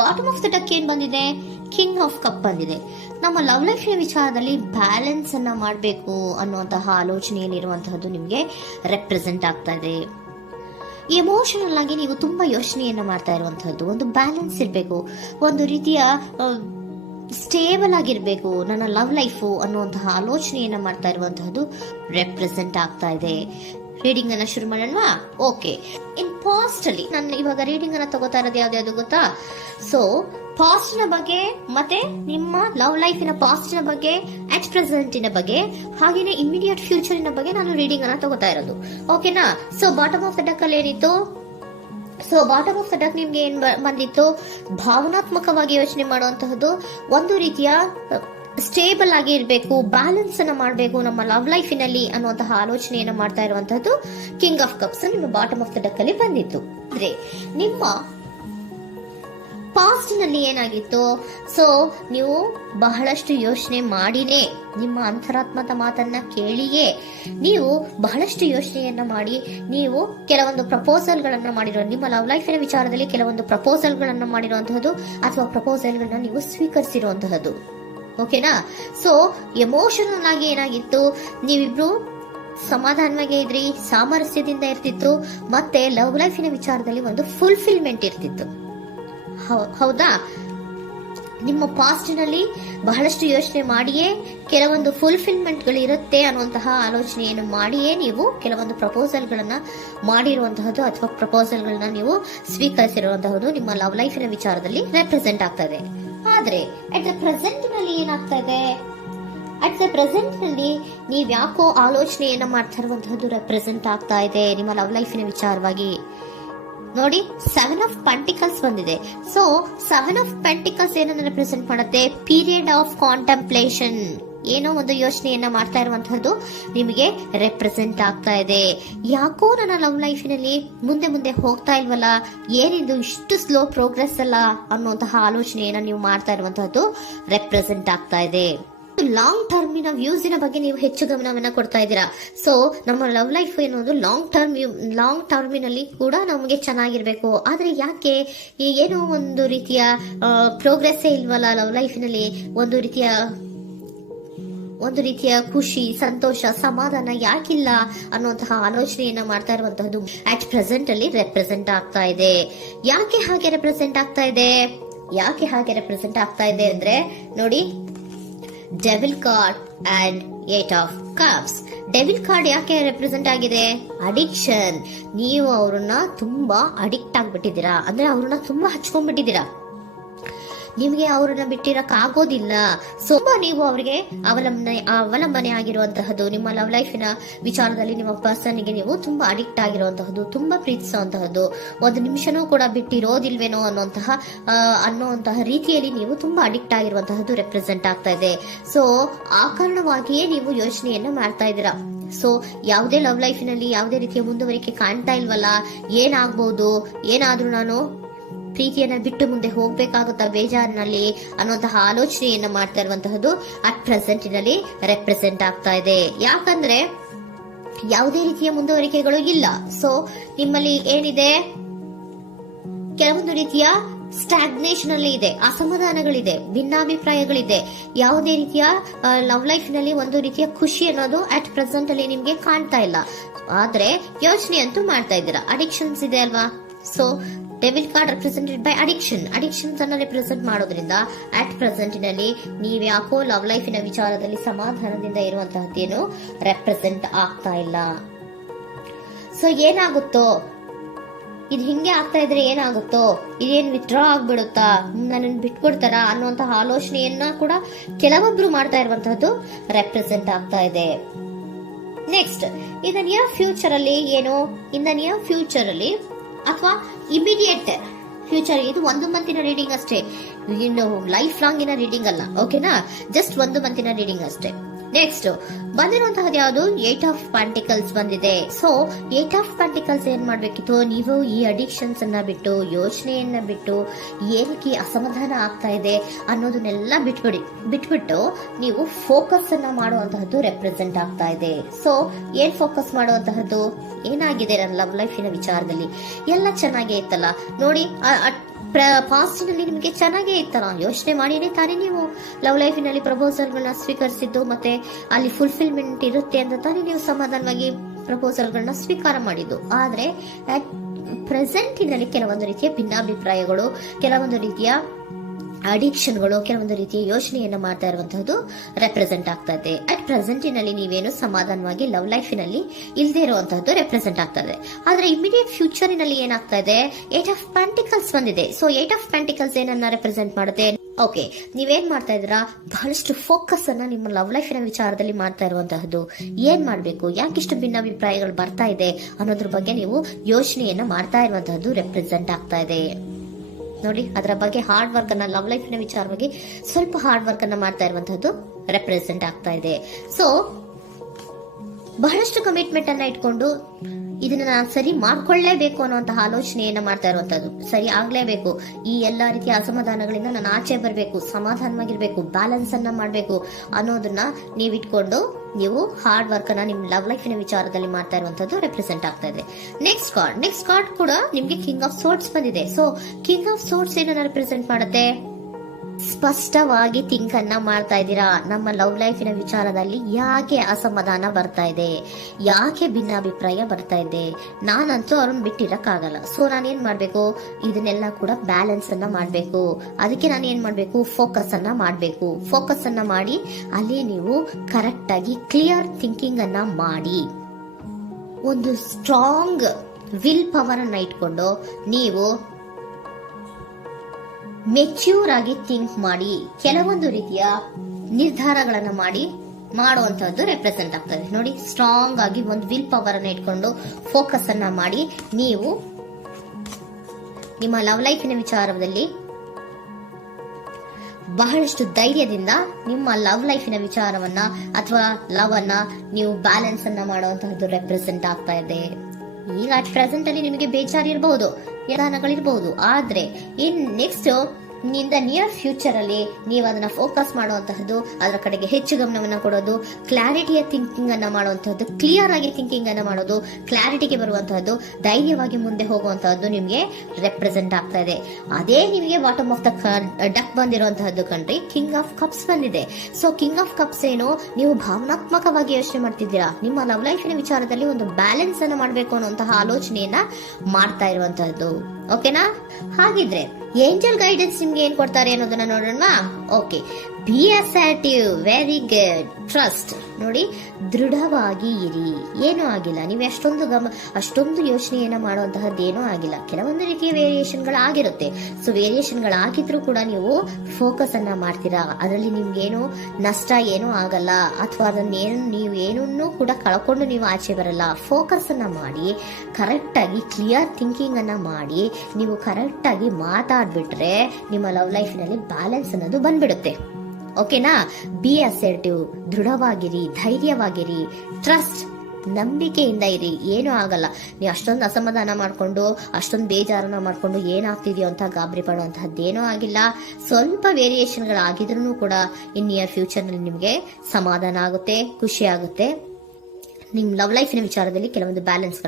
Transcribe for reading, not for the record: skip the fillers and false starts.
Bottom of the duck ಏನ್ ಬಂದಿದೆ, king of cup ಬಂದಿದೆ. ನಮ್ಮ ಲವ್ ಲೈಫಿನ ವಿಚಾರದಲ್ಲಿ ಬ್ಯಾಲೆನ್ಸ್ ಅನ್ನ ಮಾಡಬೇಕು ಅನ್ನುವಂತಹ ಆಲೋಚನೆ ಏನಿರುವಂತಹದ್ದು ನಿಮ್ಗೆ ರೆಪ್ರೆಸೆಂಟ್ ಆಗ್ತಾ ಇದೆ. ಎಮೋಷನಲ್ ಆಗಿ ನೀವು ತುಂಬಾ ಯೋಚನೆಯನ್ನ ಮಾಡ್ತಾ ಇರುವಂತಹದ್ದು, ಒಂದು ಬ್ಯಾಲೆನ್ಸ್ ಇರಬೇಕು, ಒಂದು ರೀತಿಯ ಸ್ಟೇಬಲ್ ಆಗಿರ್ಬೇಕು ನನ್ನ ಲವ್ ಲೈಫು ಅನ್ನುವಂತಹ ಆಲೋಚನೆಯನ್ನ ಮಾಡ್ತಾ ಇರುವಂತಹದ್ದು ರೆಪ್ರೆಸೆಂಟ್ ಆಗ್ತಾ ಇದೆ. ರೀಡಿಂಗ್ ಅನ್ನ ಶುರು ಮಾಡೋಣ. ಓಕೆ, ಇನ್ ಪಾಸ್ಟ್ ಅಲ್ಲಿ ನಾನು ಇವಾಗ ರೀಡಿಂಗ್ ಅನ್ನ ತಗೋತಾ ಇರೋದು ಯಾವ್ದು ಗೊತ್ತಾ? ಸೊ ಪಾಸ್ಟ್ ನ ಬಗ್ಗೆ ಮತ್ತೆ ನಿಮ್ಮ ಲವ್ ಲೈಫಿನ ಪಾಸ್ಟ್ ನ ಬಗ್ಗೆ, ಅಟ್ ಪ್ರೆಸೆಂಟಿನ ಬಗ್ಗೆ, ಹಾಗೇನೆ ಇಮಿಡಿಯೇಟ್ ಫ್ಯೂಚರಿನ ಬಗ್ಗೆ ನಾನು ರೀಡಿಂಗ್ ಅನ್ನ ತಗೋತಾ ಇರೋದು. ಓಕೆನಾ? So bottom of the duck ಅಲ್ಲಿ ಏನಿತ್ತು, so bottom of the duck ನಿಮ್ಗೆ ಏನ್ ಬಂದಿತ್ತು, ಭಾವನಾತ್ಮಕವಾಗಿ ಯೋಚನೆ ಮಾಡುವಂತಹದ್ದು, ಒಂದು ರೀತಿಯ ಸ್ಟೇಬಲ್ ಆಗಿ ಇರಬೇಕು, ಬ್ಯಾಲೆನ್ಸ್ ಅನ್ನ ಮಾಡಬೇಕು ನಮ್ಮ ಲವ್ ಲೈಫಿನಲ್ಲಿ ಅನ್ನುವಂತಹ ಆಲೋಚನೆಯನ್ನ ಮಾಡ್ತಾ ಇರುವಂತಹದ್ದು ಕಿಂಗ್ ಆಫ್ ಕಪ್ಸ್ ನಿಮ್ಮ ಬಾಟಮ್ ಆಫ್ ದ ಡಕ್ ಅಲ್ಲಿ ಬಂದಿತ್ತು. ಅಂದ್ರೆ ನಿಮ್ಮ ಪಾಸ್ಟ್ ನಲ್ಲಿ ಏನಾಗಿತ್ತು, ಸೊ ನೀವು ಬಹಳಷ್ಟು ಯೋಚನೆ ಮಾಡಿನೇ, ನಿಮ್ಮ ಅಂತರಾತ್ಮದ ಮಾತನ್ನ ಕೇಳಿಯೇ ನೀವು ಬಹಳಷ್ಟು ಯೋಚನೆಯನ್ನ ಮಾಡಿ ನೀವು ಕೆಲವೊಂದು ಪ್ರಪೋಸಲ್ ಗಳನ್ನ ಮಾಡಿರೋ, ನಿಮ್ಮ ಲವ್ ಲೈಫಿನ ವಿಚಾರದಲ್ಲಿ ಕೆಲವೊಂದು ಪ್ರಪೋಸಲ್ ಗಳನ್ನ ಮಾಡಿರುವಂತಹದ್ದು ಅಥವಾ ಪ್ರಪೋಸಲ್ ಗಳನ್ನ ನೀವು ಸ್ವೀಕರಿಸಿರುವಂತಹದ್ದು. ಓಕೆನಾ? ಸೊ ಎಮೋಷನಲ್ ಆಗಿ ಏನಾಗಿತ್ತು, ನೀವಿಬ್ರು ಸಮಾಧಾನವಾಗಿ ಇದ್ರಿ, ಸಾಮರಸ್ಯದಿಂದ ಇರ್ತಿತ್ತು, ಮತ್ತೆ ಲವ್ ಲೈಫಿನ ವಿಚಾರದಲ್ಲಿ ಒಂದು ಫುಲ್ಫಿಲ್ಮೆಂಟ್ ಇರ್ತಿತ್ತು. ಹೌದಾ? ನಿಮ್ಮ ಪಾಸ್ಟ್ ನಲ್ಲಿ ಬಹಳಷ್ಟು ಯೋಚನೆ ಮಾಡಿಯೇ ಕೆಲವೊಂದು ಫುಲ್ಫಿಲ್ಮೆಂಟ್ ಗಳು ಇರುತ್ತೆ ಅನ್ನುವಂತಹ ಆಲೋಚನೆಯನ್ನು ಮಾಡಿಯೇ ನೀವು ಕೆಲವೊಂದು ಪ್ರಪೋಸಲ್ ಗಳನ್ನ ಮಾಡಿರುವಂತಹದ್ದು ಅಥವಾ ಪ್ರಪೋಸಲ್ ಗಳನ್ನ ನೀವು ಸ್ವೀಕರಿಸಿರುವಂತಹದ್ದು ನಿಮ್ಮ ಲವ್ ಲೈಫಿನ ವಿಚಾರದಲ್ಲಿ ರೆಪ್ರೆಸೆಂಟ್ ಆಗ್ತಾ ಇದೆ. ಆದ್ರೆ ಅಟ್ ದ ಪ್ರೆಸೆಂಟ್ ನಲ್ಲಿ ಏನಾಗ್ತಾ ಇದೆ, ಅಟ್ ದ ಪ್ರೆಸೆಂಟ್ ನಲ್ಲಿ ನೀವ್ ಯಾಕೋ ಆಲೋಚನೆಯನ್ನ ಮಾಡ್ತಾ ಇರುವಂತಹದ್ದು ರೆಪ್ರೆಸೆಂಟ್ ಆಗ್ತಾ ಇದೆ ನಿಮ್ಮ ಲವ್ ಲೈಫಿನ ವಿಚಾರವಾಗಿ. ನೋಡಿ, 7 ಆಫ್ ಪೆಂಟಿಕಲ್ಸ್ ಬಂದಿದೆ. ಸೊ 7 ಆಫ್ ಪೆಂಟಿಕಲ್ಸ್ ಏನನ್ನ ರೆಪ್ರೆಸೆಂಟ್ ಮಾಡುತ್ತೆ, ಪೀರಿಯಡ್ ಆಫ್ ಕಾಂಟೆಂಪ್ಲೇಷನ್, ಏನೋ ಒಂದು ಯೋಚನೆಯನ್ನ ಮಾಡ್ತಾ ಇರುವಂತಹದ್ದು ನಿಮಗೆ ರೆಪ್ರೆಸೆಂಟ್ ಆಗ್ತಾ ಇದೆ. ಯಾಕೋ ನನ್ನ ಲವ್ ಲೈಫಿನಲ್ಲಿ ಮುಂದೆ ಮುಂದೆ ಹೋಗ್ತಾ ಇಲ್ವಲ್ಲ, ಏನಿದು ಇಷ್ಟು ಸ್ಲೋ ಪ್ರೋಗ್ರೆಸ್ ಅಲ್ಲ ಅನ್ನುವಂತಹ ಆಲೋಚನೆಯನ್ನ ನೀವು ಮಾಡ್ತಾ ಇರುವಂತಹದ್ದು ರೆಪ್ರೆಸೆಂಟ್ ಆಗ್ತಾ ಇದೆ. ಲಾಂಗ್ ಟರ್ಮಿನ ವ್ಯೂಸಿನ ಬಗ್ಗೆ ನೀವು ಹೆಚ್ಚು ಗಮನವನ್ನ ಕೊಡ್ತಾ ಇದ್ದೀರಾ. ಸೊ ನಮ್ಮ ಲವ್ ಲೈಫ್ ಏನೋದು ಲಾಂಗ್ ಟರ್ಮಿನಲ್ಲಿ ಕೂಡ ನಮಗೆ ಚೆನ್ನಾಗಿರ್ಬೇಕು. ಆದ್ರೆ ಯಾಕೆ ಏನೋ ಒಂದು ರೀತಿಯ ಪ್ರೋಗ್ರೆಸ್ ಇಲ್ವಲ್ಲ ಲವ್ ಲೈಫಿನಲ್ಲಿ, ಒಂದು ರೀತಿಯ ಖುಷಿ, ಸಂತೋಷ, ಸಮಾಧಾನ ಯಾಕಿಲ್ಲ ಅನ್ನುವಂತಹ ಆಲೋಚನೆಯನ್ನ ಮಾಡ್ತಾ ಇರುವಂತಹದ್ದು ಅಟ್ ಪ್ರೆಸೆಂಟ್ ಅಲ್ಲಿ ರೆಪ್ರೆಸೆಂಟ್ ಆಗ್ತಾ ಇದೆ. ಯಾಕೆ ಹಾಗೆ ರೆಪ್ರೆಸೆಂಟ್ ಆಗ್ತಾ ಇದೆ ಅಂದ್ರೆ ನೋಡಿ, devil card and 8 of cups. Devil card ಯಾಕೆ ರೆಪ್ರೆಸೆಂಟ್ ಆಗಿದೆ, ಅಡಿಕ್ಷನ್. ನೀವು ಅವ್ರನ್ನ ತುಂಬಾ ಅಡಿಕ್ಟ್ ಆಗ್ಬಿಟ್ಟಿದ್ದೀರಾ, ಅಂದ್ರೆ ಅವ್ರನ್ನ ತುಂಬಾ ಹಚ್ಕೊಂಡ್ಬಿಟ್ಟಿದ್ದೀರಾ, ನಿಮ್ಗೆ ಅವ್ರನ್ನ ಬಿಟ್ಟಿರಕ್ ಆಗೋದಿಲ್ಲ. ಸೊ ನೀವು ಅವ್ರಿಗೆ ಅವಲಂಬನೆ ಆಗಿರುವಂತಹದ್ದು, ನಿಮ್ಮ ಲವ್ ಲೈಫಿನ ವಿಚಾರದಲ್ಲಿ ನಿಮ್ಮ ಪರ್ಸನ್ಗೆ ನೀವು ತುಂಬಾ ಅಡಿಕ್ಟ್ ಆಗಿರುವಂತಹದ್ದು, ತುಂಬಾ ಪ್ರೀತಿಸುವಂತಹದ್ದು, ಒಂದು ನಿಮಿಷನೂ ಕೂಡ ಬಿಟ್ಟಿರೋದಿಲ್ವೇನೋ ಅನ್ನುವಂತಹ ರೀತಿಯಲ್ಲಿ ನೀವು ತುಂಬಾ ಅಡಿಕ್ಟ್ ಆಗಿರುವಂತಹದ್ದು ರೆಪ್ರೆಸೆಂಟ್ ಆಗ್ತಾ ಇದೆ. ಸೊ ಆ ಕಾರಣವಾಗಿಯೇ ನೀವು ಯೋಚನೆಯನ್ನ ಮಾಡ್ತಾ ಇದ್ದೀರಾ. ಸೊ ಯಾವುದೇ ಲವ್ ಲೈಫಿನಲ್ಲಿ ಯಾವುದೇ ರೀತಿಯ ಮುಂದುವರಿಕೆ ಕಾಣ್ತಾ ಇಲ್ವಲ್ಲ, ಏನಾಗ್ಬಹುದು, ಏನಾದ್ರೂ ನಾನು ಪ್ರೀತಿಯನ್ನ ಬಿಟ್ಟು ಮುಂದೆ ಹೋಗ್ಬೇಕಾಗುತ್ತಾ ಬೇಜಾರಿನಲ್ಲಿ ಅನ್ನುವಂತಹ ಆಲೋಚನೆಯನ್ನ ಮಾಡ್ತಾ ಇರುವಂತಹದ್ದು ಅಟ್ ಪ್ರೆಸೆಂಟಿನಲ್ಲಿ ರೆಪ್ರೆಸೆಂಟ್ ಆಗ್ತಾ ಇದೆ. ಯಾಕಂದ್ರೆ ಯಾವುದೇ ರೀತಿಯ ಮುಂದುವರಿಕೆಗಳು ಇಲ್ಲ. ಸೊ ನಿಮ್ಮಲ್ಲಿ ಏನಿದೆ, ಕೆಲವೊಂದು ರೀತಿಯ ಸ್ಟಾಗ್ನೇಷನ್ ಅಲ್ಲಿ ಇದೆ, ಅಸಮಾಧಾನಗಳಿದೆ, ಭಿನ್ನಾಭಿಪ್ರಾಯಗಳಿದೆ, ಯಾವುದೇ ರೀತಿಯ ಲವ್ ಲೈಫ್ ನಲ್ಲಿ ಒಂದು ರೀತಿಯ ಖುಷಿ ಅನ್ನೋದು ಅಟ್ ಪ್ರೆಸೆಂಟ್ ಅಲ್ಲಿ ನಿಮ್ಗೆ ಕಾಣ್ತಾ ಇಲ್ಲ. ಆದ್ರೆ ಯೋಚನೆ ಅಂತೂ ಮಾಡ್ತಾ ಇದ್ದೀರಾ, ಅಡಿಕ್ಷನ್ಸ್ ಇದೆ ಅಲ್ವಾ. So devil card represented by addictions ಅನ್ನ ರೆಪ್ರೆಸೆಂಟ್ ಮಾಡೋದ್ರಿಂದ ಅಟ್ ಪ್ರೆಸೆಂಟಿನಲ್ಲಿ ನೀವ್ ಯಾಕೋ ಲವ್ ಲೈಫಿನ ವಿಚಾರದಲ್ಲಿ ಸಮಾಧಾನದಿಂದ ಇರುವಂತಹದ್ದೇನು ರೆಪ್ರೆಸೆಂಟ್ ಆಗ್ತಾ ಇಲ್ಲ. ಸೊ ಏನಾಗುತ್ತೋ, ಇದು ಹಿಂಗೆ ಆಗ್ತಾ ಇದ್ರೆ ಏನಾಗುತ್ತೋ, ಇದೇನ್ ವಿತ್ಡ್ರಾ ಆಗ್ಬಿಡುತ್ತಾ, ನನ್ನ ಬಿಟ್ಕೊಡ್ತಾರ ಅನ್ನುವಂತಹ ಆಲೋಚನೆಯನ್ನ ಕೂಡ ಕೆಲವೊಬ್ರು ಮಾಡ್ತಾ ಇರುವಂತಹದ್ದು ರೆಪ್ರೆಸೆಂಟ್ ಆಗ್ತಾ ಇದೆ. Next, in the near future ಅಲ್ಲಿ ಅಥವಾ ಇಮಿಡಿಯೇಟ್ ಫ್ಯೂಚರ್, ಇದು 1 ಮಂತಿನ ರೀಡಿಂಗ್ ಅಷ್ಟೇ, ಇನ್ನು ಲೈಫ್ ಲಾಂಗ್ ಇನ ರೀಡಿಂಗ್ ಅಲ್ಲ. ಓಕೆನಾ? ಜಸ್ಟ್ 1 ಮಂತಿನ ರೀಡಿಂಗ್ ಅಷ್ಟೇ. ನೆಕ್ಸ್ಟ್ ಬಂದಿರುವಂತಹದ್ದು ಯಾವುದು, 8 ಆಫ್ ಪೆಂಟಿಕಲ್ಸ್ ಬಂದಿದೆ. ಸೊ 8 ಆಫ್ ಪೆಂಟಿಕಲ್ಸ್ ಏನ್ ಮಾಡ್ಬೇಕಿತ್ತು, ನೀವು ಈ ಅಡಿಕ್ಷನ್ಸ್ ಅನ್ನ ಬಿಟ್ಟು, ಯೋಚನೆಯನ್ನ ಬಿಟ್ಟು, ಏನಕ್ಕೆ ಅಸಮಾಧಾನ ಆಗ್ತಾ ಇದೆ ಅನ್ನೋದನ್ನೆಲ್ಲ ಬಿಟ್ಬಿಟ್ಟು ನೀವು ಫೋಕಸ್ ಅನ್ನ ಮಾಡುವಂತಹದ್ದು ರೆಪ್ರೆಸೆಂಟ್ ಆಗ್ತಾ ಇದೆ. ಸೊ ಏನ್ ಫೋಕಸ್ ಮಾಡುವಂತಹದ್ದು, ಏನಾಗಿದೆ ನನ್ನ ಲವ್ ಲೈಫಿನ ವಿಚಾರದಲ್ಲಿ, ಎಲ್ಲ ಚೆನ್ನಾಗೇ ಇತ್ತಲ್ಲ ನೋಡಿ, ಪಾಸ್ಟಿನಲ್ಲಿ ನಿಮಗೆ ಚೆನ್ನಾಗೇ ಇತ್ತಲ್ಲ, ಯೋಚನೆ ಮಾಡಿನೇ ತಾನೇ ನೀವು ಲವ್ ಲೈಫಿನಲ್ಲಿ ಪ್ರಪೋಸಲ್ಗಳನ್ನ ಸ್ವೀಕರಿಸಿದ್ದು, ಮತ್ತೆ ಅಲ್ಲಿ ಫುಲ್ಫಿಲ್ಮೆಂಟ್ ಇರುತ್ತೆ ಅಂತ ತಾನೇ ನೀವು ಸಮಾಧಾನವಾಗಿ ಪ್ರಪೋಸಲ್ಗಳನ್ನ ಸ್ವೀಕಾರ ಮಾಡಿದ್ದು. ಆದ್ರೆ ಪ್ರೆಸೆಂಟಿನಲ್ಲಿ ಕೆಲವೊಂದು ರೀತಿಯ ಭಿನ್ನಾಭಿಪ್ರಾಯಗಳು, ಕೆಲವೊಂದು ರೀತಿಯ ಅಡಿಕ್ಷನ್ಗಳು, ಕೆಲವೊಂದು ರೀತಿಯ ಯೋಚನೆಯನ್ನ ಮಾಡ್ತಾ ಇರುವಂತಹದ್ದು ರೆಪ್ರೆಸೆಂಟ್ ಆಗ್ತಾ ಇದೆ. ಅಟ್ ಪ್ರೆಸೆಂಟಿನಲ್ಲಿ ನೀವೇನು ಸಮಾಧಾನವಾಗಿ ಲವ್ ಲೈಫಿನಲ್ಲಿ ಇಲ್ಲದೆ ಇರುವಂತಹದ್ದು ರೆಪ್ರೆಸೆಂಟ್ ಆಗ್ತಾ ಇದೆ. ಆದ್ರೆ ಇಮಿಡಿಯೇಟ್ ಫ್ಯೂಚರಿನಲ್ಲಿ ಏನಾಗ್ತಾ ಇದೆ, 8 ಆಫ್ ಪೆಂಟಿಕಲ್ಸ್ ಬಂದಿದೆ. ಸೊ 8 ಆಫ್ ಪೆಂಟಿಕಲ್ಸ್ ಏನನ್ನ ರೆಪ್ರೆಸೆಂಟ್ ಮಾಡುತ್ತೆ? ಓಕೆ, ನೀವೇನ್ ಮಾಡ್ತಾ ಇದ್ದೀರಾ, ಬಹಳಷ್ಟು ಫೋಕಸ್ ಅನ್ನ ನಿಮ್ಮ ಲವ್ ಲೈಫಿನ ವಿಚಾರದಲ್ಲಿ ಮಾಡ್ತಾ ಇರುವಂತಹದ್ದು. ಏನ್ ಮಾಡ್ಬೇಕು, ಯಾಕಿಷ್ಟು ಭಿನ್ನಾಭಿಪ್ರಾಯಗಳು ಬರ್ತಾ ಇದೆ ಅನ್ನೋದ್ರ ಬಗ್ಗೆ ನೀವು ಯೋಚನೆಯನ್ನ ಮಾಡ್ತಾ ಇರುವಂತಹದ್ದು ರೆಪ್ರೆಸೆಂಟ್ ಆಗ್ತಾ ಇದೆ. ನೋಡಿ, ಅದರ ಬಗ್ಗೆ ಹಾರ್ಡ್ ವರ್ಕ್ ಅನ್ನ, ಲವ್ ಲೈಫಿನ ವಿಚಾರವಾಗಿ ಸ್ವಲ್ಪ ಹಾರ್ಡ್ ವರ್ಕ್ ಅನ್ನ ಮಾಡ್ತಾ ಇರುವಂತಹದ್ದು ರೆಪ್ರೆಸೆಂಟ್ ಆಗ್ತಾ ಇದೆ. ಸೊ ಬಹಳಷ್ಟು ಕಮಿಟ್ಮೆಂಟ್ ಅನ್ನ ಇಟ್ಕೊಂಡು ಇದನ್ನ ನಾನು ಸರಿ ಮಾಡ್ಕೊಳ್ಳೇಬೇಕು ಅನ್ನುವಂತಹ ಆಲೋಚನೆಯನ್ನ ಮಾಡ್ತಾ ಇರುವಂತದ್ದು. ಸರಿ ಆಗ್ಲೇಬೇಕು, ಈ ಎಲ್ಲಾ ರೀತಿಯ ಅಸಮಾಧಾನಗಳಿಂದ ನಾನು ಆಚೆ ಬರಬೇಕು, ಸಮಾಧಾನವಾಗಿರ್ಬೇಕು, ಬ್ಯಾಲೆನ್ಸ್ ಅನ್ನ ಮಾಡಬೇಕು ಅನ್ನೋದನ್ನ ನೀವು ಇಟ್ಕೊಂಡು ನೀವು ಹಾರ್ಡ್ ವರ್ಕ್ ಅನ್ನ ನಿಮ್ ಲವ್ ಲೈಫಿನ ವಿಚಾರದಲ್ಲಿ ಮಾಡ್ತಾ ಇರುವಂತದ್ದು ರೆಪ್ರೆಸೆಂಟ್ ಆಗ್ತಾ ಇದೆ. ನೆಕ್ಸ್ಟ್ ಕಾರ್ಡ್ ಕೂಡ ನಿಮ್ಗೆ ಕಿಂಗ್ ಆಫ್ ಸೋರ್ಟ್ಸ್ ಬಂದಿದೆ. ಸೊ ಕಿಂಗ್ ಆಫ್ ಸೋರ್ಟ್ಸ್ ಏನನ್ನ ರೆಪ್ರೆಸೆಂಟ್ ಮಾಡುತ್ತೆ? ಸ್ಪಷ್ಟವಾಗಿ ಥಿಂಕ್ ಅನ್ನ ಮಾಡ್ತಾ ಇದ್ದೀರಾ. ನಮ್ಮ ಲವ್ ಲೈಫಿನ ವಿಚಾರದಲ್ಲಿ ಯಾಕೆ ಅಸಮಾಧಾನ ಬರ್ತಾ ಇದೆ, ಯಾಕೆ ಭಿನ್ನಾಭಿಪ್ರಾಯ ಬರ್ತಾ ಇದೆ, ನಾನಂತೂ ಅವ್ರನ್ನ ಬಿಟ್ಟಿರಕ್ಕಾಗಲ್ಲ. ಸೊ ನಾನೇನ್ ಮಾಡ್ಬೇಕು, ಇದನ್ನೆಲ್ಲ ಕೂಡ ಬ್ಯಾಲೆನ್ಸ್ ಅನ್ನ ಮಾಡ್ಬೇಕು. ಅದಕ್ಕೆ ನಾನು ಏನ್ ಮಾಡ್ಬೇಕು, ಫೋಕಸ್ ಅನ್ನ ಮಾಡ್ಬೇಕು. ಫೋಕಸ್ ಅನ್ನ ಮಾಡಿ ಅಲ್ಲಿ ನೀವು ಕರೆಕ್ಟ್ ಆಗಿ ಕ್ಲಿಯರ್ ಥಿಂಕಿಂಗ್ ಅನ್ನ ಮಾಡಿ, ಒಂದು ಸ್ಟ್ರಾಂಗ್ ವಿಲ್ ಪವರ್ ಅನ್ನ ಇಟ್ಕೊಂಡು ನೀವು ಮೆಚ್ಯೂರ್ ಆಗಿ ಥಿಂಕ್ ಮಾಡಿ ಕೆಲವೊಂದು ರೀತಿಯ ನಿರ್ಧಾರಗಳನ್ನ ಮಾಡುವಂತಹದ್ದು ರೆಪ್ರೆಸೆಂಟ್ ಆಗ್ತದೆ. ನೋಡಿ, ಸ್ಟ್ರಾಂಗ್ ಆಗಿ ಒಂದು ವಿಲ್ ಪವರ್ ಅನ್ನ ಇಟ್ಕೊಂಡು ಫೋಕಸ್ ಅನ್ನ ಮಾಡಿ ನೀವು ನಿಮ್ಮ ಲವ್ ಲೈಫಿನ ವಿಚಾರದಲ್ಲಿ ಬಹಳಷ್ಟು ಧೈರ್ಯದಿಂದ ನಿಮ್ಮ ಲವ್ ಲೈಫಿನ ವಿಚಾರವನ್ನ ಅಥವಾ ಲವ್ ಅನ್ನ ನೀವು ಬ್ಯಾಲೆನ್ಸ್ ಅನ್ನ ಮಾಡುವಂತಹದ್ದು ರೆಪ್ರೆಸೆಂಟ್ ಆಗ್ತಾ ಇದೆ. ಈಗ ಅಟ್ ಪ್ರೆಸೆಂಟ್ ಅಲ್ಲಿ ನಿಮಗೆ ಬೇಜಾರಿರಬಹುದು, ವಿಧಾನಗಳಿರಬಹುದು, ಆದ್ರೆ ಇನ್ ನೆಕ್ಸ್ಟ್ ನಿಂದ ನಿಯರ್ ಫ್ಯೂಚರ್ ಅಲ್ಲಿ ನೀವು ಅದನ್ನ ಫೋಕಸ್ ಮಾಡುವಂತಹದ್ದು, ಅದರ ಕಡೆಗೆ ಹೆಚ್ಚು ಗಮನವನ್ನ ಕೊಡೋದು, ಕ್ಲಾರಿಟಿಯ ಥಿಂಕಿಂಗ್ ಅನ್ನ ಮಾಡುವಂತಹದ್ದು, ಕ್ಲಿಯರ್ ಆಗಿ ಥಿಂಕಿಂಗ್ ಅನ್ನ ಮಾಡೋದು, ಕ್ಲಾರಿಟಿಗೆ ಬರುವಂತಹದ್ದು, ಧೈರ್ಯವಾಗಿ ಮುಂದೆ ಹೋಗುವಂತಹದ್ದು ನಿಮ್ಗೆ ರೆಪ್ರೆಸೆಂಟ್ ಆಗ್ತಾ ಇದೆ. ಅದೇ ನಿಮಗೆ ಬಾಟಮ್ ಆಫ್ ದ ಡಕ್ ಬಂದಿರುವಂತಹದ್ದು ಕಣ್ರಿ, ಕಿಂಗ್ ಆಫ್ ಕಪ್ಸ್ ಬಂದಿದೆ. ಸೊ ಕಿಂಗ್ ಆಫ್ ಕಪ್ಸ್ ಏನು, ನೀವು ಭಾವನಾತ್ಮಕವಾಗಿ ಯೋಚನೆ ಮಾಡ್ತಿದ್ದೀರಾ, ನಿಮ್ಮ ಲವ್ ಲೈಫಿನ ವಿಚಾರದಲ್ಲಿ ಒಂದು ಬ್ಯಾಲೆನ್ಸ್ ಅನ್ನ ಮಾಡಬೇಕು ಅನ್ನುವಂತಹ ಆಲೋಚನೆಯನ್ನ ಮಾಡ್ತಾ ಇರುವಂತಹದ್ದು. ಓಕೆನಾ? ಹಾಗಿದ್ರೆ ಏಂಜಲ್ ಗೈಡೆನ್ಸ್ ನಿಮ್ಗೆ ಏನ್ ಕೊಡ್ತಾರೆ ಅನ್ನೋದನ್ನ ನೋಡೋಣ. Okay, B assertive, very good, trust. ನೋಡಿ, ದೃಢವಾಗಿ ಇರಿ, ಏನೂ ಆಗಿಲ್ಲ. ನೀವು ಅಷ್ಟೊಂದು ಯೋಚನೆಯನ್ನ ಮಾಡುವಂತಹದ್ದೇನೂ ಆಗಿಲ್ಲ. ಕೆಲವೊಂದು ರೀತಿಯ ವೇರಿಯೇಷನ್ಗಳಾಗಿರುತ್ತೆ. ಸೊ ವೇರಿಯೇಷನ್ಗಳಾಗಿದ್ರು ಕೂಡ ನೀವು ಫೋಕಸ್ ಅನ್ನ ಮಾಡ್ತೀರಾ, ಅದರಲ್ಲಿ ನಿಮ್ಗೇನು ನಷ್ಟ ಏನೂ ಆಗಲ್ಲ, ಅಥವಾ ಅದನ್ನೇನು ನೀವೇನನ್ನೂ ಕೂಡ ಕಳ್ಕೊಂಡು ನೀವು ಆಚೆ ಬರಲ್ಲ. ಫೋಕಸ್ ಅನ್ನ ಮಾಡಿ, ಕರೆಕ್ಟ್ ಆಗಿ ಕ್ಲಿಯರ್ ಥಿಂಕಿಂಗ್ ಅನ್ನ ಮಾಡಿ, ನೀವು ಕರೆಕ್ಟ್ ಆಗಿ ಮಾತಾಡ್ಬಿಟ್ರೆ ನಿಮ್ಮ ಲವ್ ಲೈಫಿನಲ್ಲಿ ಬ್ಯಾಲೆನ್ಸ್ ಅನ್ನೋದು ಬಂದ್ಬಿಡುತ್ತೆ. ಓಕೆನಾ? ಬಿ ಅಸರ್ಟಿವ್, ದೃಢವಾಗಿರಿ, ಧೈರ್ಯವಾಗಿರಿ, ಟ್ರಸ್ಟ್, ನಂಬಿಕೆಯಿಂದ ಇರಿ, ಏನೂ ಆಗಲ್ಲ. ನೀವು ಅಷ್ಟೊಂದು ಅಸಮಾಧಾನ ಮಾಡ್ಕೊಂಡು, ಅಷ್ಟೊಂದು ಬೇಜಾರನ್ನ ಮಾಡ್ಕೊಂಡು ಏನಾಗ್ತಿದೆಯೋ ಅಂತ ಗಾಬರಿ ಪಡುವಂತಹದ್ದೇನೂ ಆಗಿಲ್ಲ. ಸ್ವಲ್ಪ ವೇರಿಯೇಷನ್ಗಳಾಗಿದ್ರು ಕೂಡ ಇನ್ ನಿಯರ್ ಫ್ಯೂಚರ್ ನಲ್ಲಿ ನಿಮಗೆ ಸಮಾಧಾನ ಆಗುತ್ತೆ, ಖುಷಿ ಆಗುತ್ತೆ. ನಿಮ್ ಲವ್ ಲೈಫಿನ ವಿಚಾರದಲ್ಲಿ ಕೆಲವೊಂದು ಬ್ಯಾಲೆನ್ಸ್